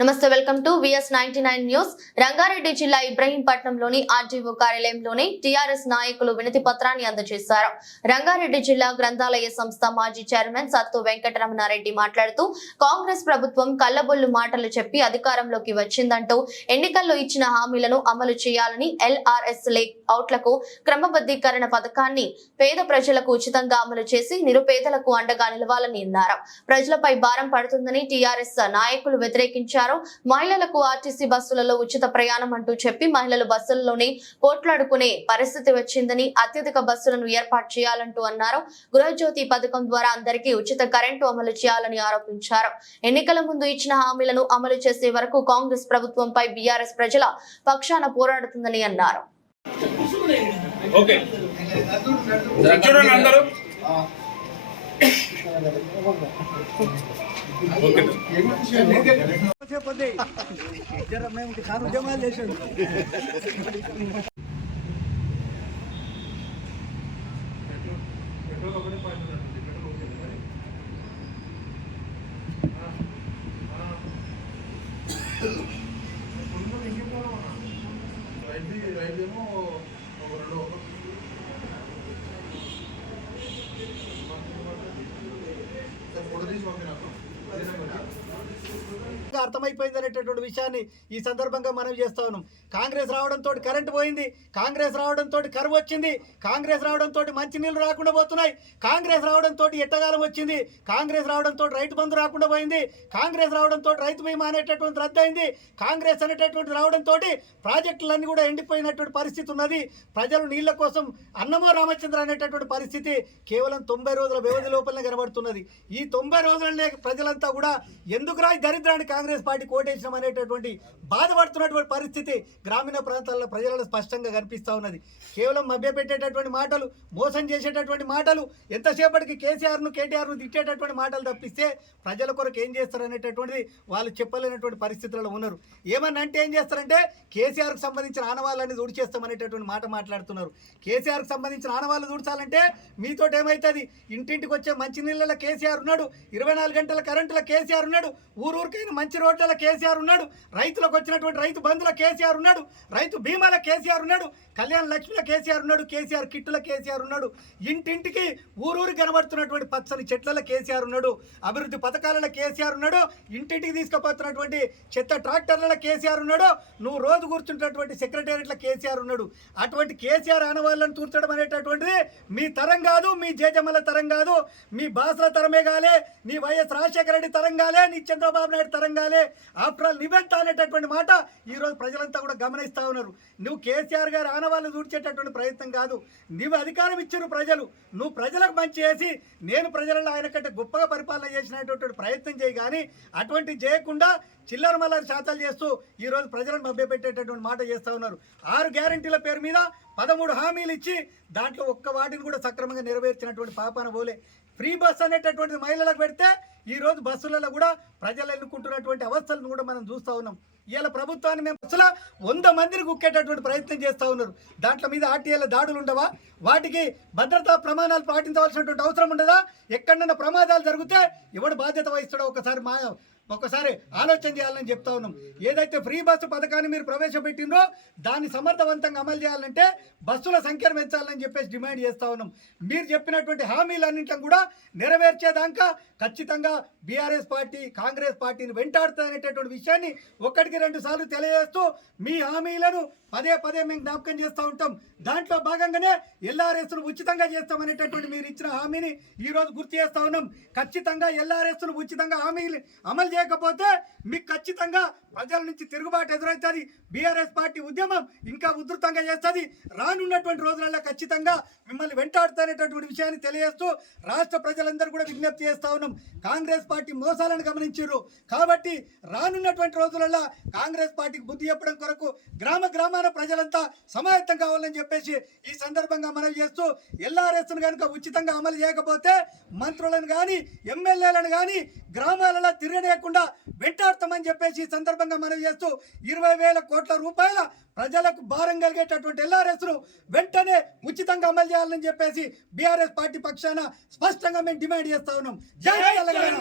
నమస్తే welcome to VS ninety nine news. Rangareddy జిల్లా ఇబ్రహీంపట్నంలోని ఆర్డీఓ కార్యాలయంలోని టీఆర్ఎస్ నాయకులు వినతి పత్రాన్ని అందజేశారు. రంగారెడ్డి జిల్లా గ్రంథాలయ సంస్థ మాజీ చైర్మన్ సత్తు వెంకటరమణారెడ్డి మాట్లాడుతూ కాంగ్రెస్ ప్రభుత్వం కళ్ళబొల్లు మాటలు చెప్పి అధికారంలోకి వచ్చిందంటూ ఎన్నికల్లో ఇచ్చిన హామీలను అమలు చేయాలని ఎల్ఆర్ఎస్ లేక్ అవుట్లకు క్రమబద్ధీకరణ పథకాన్ని పేద ప్రజలకు ఉచితంగా అమలు చేసి నిరుపేదలకు అండగా నిలవాలని అన్నారు. ప్రజలపై భారం పడుతుందని టీఆర్ఎస్ నాయకులు వ్యతిరేకించారు. మహిళలకు ఆర్టీసీ బస్సులలో ఉచిత ప్రయాణం అంటూ చెప్పి మహిళలు బస్సుల్లోనే పోట్లాడుకునే పరిస్థితి వచ్చిందని అత్యధిక బస్సులను ఏర్పాటు చేయాలంటూ అన్నారు. గృహజ్యోతి పథకం ద్వారా అందరికీ ఉచిత కరెంటు అమలు చేయాలని ఆరోపించారు. ఎన్నికల ముందు ఇచ్చిన హామీలను అమలు చేసే వరకు కాంగ్రెస్ ప్రభుత్వంపై బీఆర్ఎస్ ప్రజల పక్షాన పోరాడుతుందని అన్నారు. ఓకే. చెప్పండి. జర మేము చాలా ఉద్యమాలు చేసాం అర్థమైపోయింది అనేటటువంటి విషయాన్ని ఈ సందర్భంగా మనం చేస్తా ఉన్నాం. కాంగ్రెస్ రావడంతో కరెంట్ పోయింది. కాంగ్రెస్ రావడంతో కరువు వచ్చింది. కాంగ్రెస్ రావడంతో మంచినీళ్ళు రాకుండా పోతున్నాయి. కాంగ్రెస్ రావడంతో ఎట్టగాలం వచ్చింది. కాంగ్రెస్ రావడంతో రైతు బంధు రాకుండా పోయింది. కాంగ్రెస్ రావడంతో రైతు బీమా అనేటటువంటి రద్దయింది కాంగ్రెస్ అనేటటువంటి రావడంతో ప్రాజెక్టులన్నీ కూడా ఎండిపోయినటువంటి పరిస్థితి ఉన్నది. ప్రజలు నీళ్ళ కోసం అన్నమో రామచంద్ర అనేటటువంటి పరిస్థితి కేవలం తొంభై రోజుల వ్యవధి లోపలనే కనబడుతున్నది. ఈ తొంభై రోజులనే ప్రజలంతా కూడా ఎందుకురా ఈ దరిద్రాన్ని కాంగ్రెస్ పార్టీ కోటేసినాం అనేటటువంటి బాధపడుతున్నటువంటి పరిస్థితి గ్రామీణ ప్రాంతాల్లో ప్రజలలో స్పష్టంగా కనిపిస్తూ ఉన్నది. కేవలం మభ్యపెట్టేటటువంటి మాటలు మోసం చేసేటటువంటి మాటలు ఎంతసేపటికి కేసీఆర్ను కేటీఆర్ను తిట్టేటటువంటి మాటలు తప్పిస్తే ప్రజల కొరకు ఏం చేస్తారు అనేటటువంటిది వాళ్ళు చెప్పలేనటువంటి పరిస్థితుల్లో ఉన్నారు. ఏమన్నా అంటే ఏం చేస్తారంటే కేసీఆర్కు సంబంధించిన ఆనవాళ్ళని దూడిచేస్తామనేటటువంటి మాట మాట్లాడుతున్నారు. కేసీఆర్కు సంబంధించిన ఆనవాళ్ళు దూడ్చాలంటే మీతో ఏమవుతుంది ఇంటింటికి వచ్చే మంచినీళ్ళలో కేసీఆర్ ఉన్నాడు. ఇరవై నాలుగు గంటల కరెంటులో కేసీఆర్ ఉన్నాడు. ఊరూరికైనా మంచి రోడ్ల కేసీఆర్ ఉన్నాడు రైతులకు వచ్చినటువంటి రైతు బంధుల కేసీఆర్ ఉన్నాడు రైతు బీమాల కేసీఆర్ ఉన్నాడు కళ్యాణ లక్ష్మిల కేసీఆర్ ఉన్నాడు కేసీఆర్ కిట్టుల కేసీఆర్ ఉన్నాడు ఇంటింటికి ఊరూరు కనబడుతున్నటువంటి పచ్చని చెట్ల కేసీఆర్ ఉన్నాడు అభివృద్ధి పథకాలలో కేసీఆర్ ఉన్నాడు ఇంటింటికి తీసుకుపోతున్నటువంటి చెత్త ట్రాక్టర్ల కేసీఆర్ ఉన్నాడు నువ్వు రోజు కూర్చుంటున్నటువంటి సెక్రటేరియట్ల కేసీఆర్ ఉన్నాడు. అటువంటి కేసీఆర్ ఆనవాళ్ళను తూర్చడం అనేటటువంటిది మీ తరం కాదు మీ జేజమ్మల తరం కాదు మీ బాసల తరమే కాలే నీ వైఎస్ రాజశేఖర రెడ్డి తరం కాలే నీ చంద్రబాబు నాయుడు తరంగాలే. ఆఫ్టర్ ఆల్ నివెంత అనేటటువంటి మాట ఈరోజు ప్రజలంతా కూడా గమనిస్తా ఉన్నారు. నువ్వు కేసీఆర్ గారు ఆనవాళ్ళు దూడ్చేటటువంటి ప్రయత్నం కాదు. నువ్వు అధికారం ఇచ్చారు ప్రజలు. నువ్వు ప్రజలకు మంచి చేసి నేను ప్రజలలో ఆయన కంటే గొప్పగా పరిపాలన చేసినటువంటి ప్రయత్నం చేయి కానీ అటువంటి చేయకుండా చిల్లర మల్లర శాతాలు చేస్తూ ఈరోజు ప్రజలను మభ్యపెట్టేటటువంటి మాట చేస్తూ ఉన్నారు. ఆరు గ్యారంటీల పేరు మీద పదమూడు హామీలు ఇచ్చి దాంట్లో ఒక్క వాటిని కూడా సక్రమంగా నెరవేర్చినటువంటి పాపాన పోలే ఫ్రీ బస్ అనేటటువంటి మహిళలకు పెడితే ఈ రోజు బస్సులలో కూడా ప్రజలు ఎన్నుకుంటున్నటువంటి అవస్థలను కూడా మనం చూస్తూ ఉన్నాం. ఇవాళ ప్రభుత్వాన్ని మేము బస్సుల వంద మందిని కుక్కేటటువంటి ప్రయత్నం చేస్తూ ఉన్నారు. దాంట్లో మీద ఆర్టీఏల దాడులు ఉండవా? వాటికి భద్రతా ప్రమాణాలు పాటించవలసినటువంటి అవసరం ఉండదా? ఎక్కడన్నా ప్రమాదాలు జరిగితే ఎవడు బాధ్యత వహిస్తాడో ఒకసారి మా ఒక్కసారి ఆలోచన చేయాలని చెప్తా ఉన్నాం. ఏదైతే ఫ్రీ బస్సు పథకాన్ని మీరు ప్రవేశపెట్టిందో దాన్ని సమర్థవంతంగా అమలు చేయాలంటే బస్సుల సంఖ్యను పెంచాలని చెప్పేసి డిమాండ్ చేస్తా ఉన్నాం. మీరు చెప్పినటువంటి హామీలన్నింటిని కూడా నెరవేర్చేదాకా ఖచ్చితంగా బీఆర్ఎస్ పార్టీ కాంగ్రెస్ పార్టీని వెంటాడుతుందనేటటువంటి విషయాన్ని ఒకటికి రెండు సార్లు తెలియజేస్తూ మీ హామీలను పదే పదే మేము జ్ఞాపకం చేస్తూ ఉంటాం. దాంట్లో భాగంగానే ఎల్ఆర్ఎస్ను ఉచితంగా చేస్తామనేటటువంటి మీరు ఇచ్చిన హామీని ఈరోజు గుర్తు చేస్తా ఉన్నాం. ఖచ్చితంగా ఎల్ఆర్ఎస్ను ఉచితంగా హామీలు అమలు చేయకపోతే మీకు ఖచ్చితంగా ప్రజల నుంచి తిరుగుబాటు ఎదురవుతుంది బీఆర్ఎస్ పార్టీ ఉద్యమం ఇంకా ఉధృతంగా చేస్తుంది. రానున్నటువంటి రోజులలో ఖచ్చితంగా మిమ్మల్ని వెంటాడుతున్నటువంటి విషయాన్ని తెలియజేస్తూ రాష్ట్ర ప్రజలందరూ కూడా విజ్ఞప్తి చేస్తా ఉన్నాం. కాంగ్రెస్ పార్టీ మోసాలను గమనించారు కాబట్టి రానున్నటువంటి రోజులలో కాంగ్రెస్ పార్టీకి బుద్ధి చెప్పడం కొరకు గ్రామ గ్రామాల ప్రజలంతా సమాయత్తం కావాలని చెప్పేసి ఈ సందర్భంగా మనవి చేస్తూ ఎల్ఆర్ఎస్ను కనుక ఉచితంగా అమలు చేయకపోతే మంత్రులను కానీ ఎమ్మెల్యేలను కానీ గ్రామాలలో తిరగనేయకుండా వెంటాడతామని చెప్పేసి ఈ సందర్భంగా మనం చేస్తూ ఇరవై వేల కోట్ల రూపాయల ప్రజలకు భారం కలిగేటటువంటి ఎల్ఆర్ఎస్ను వెంటనే ఉచితంగా అమలు చేయాలని చెప్పేసి బీఆర్ఎస్ పార్టీ పక్షాన స్పష్టంగా మేము డిమాండ్ చేస్తా ఉన్నాం. జై తెలంగాణ.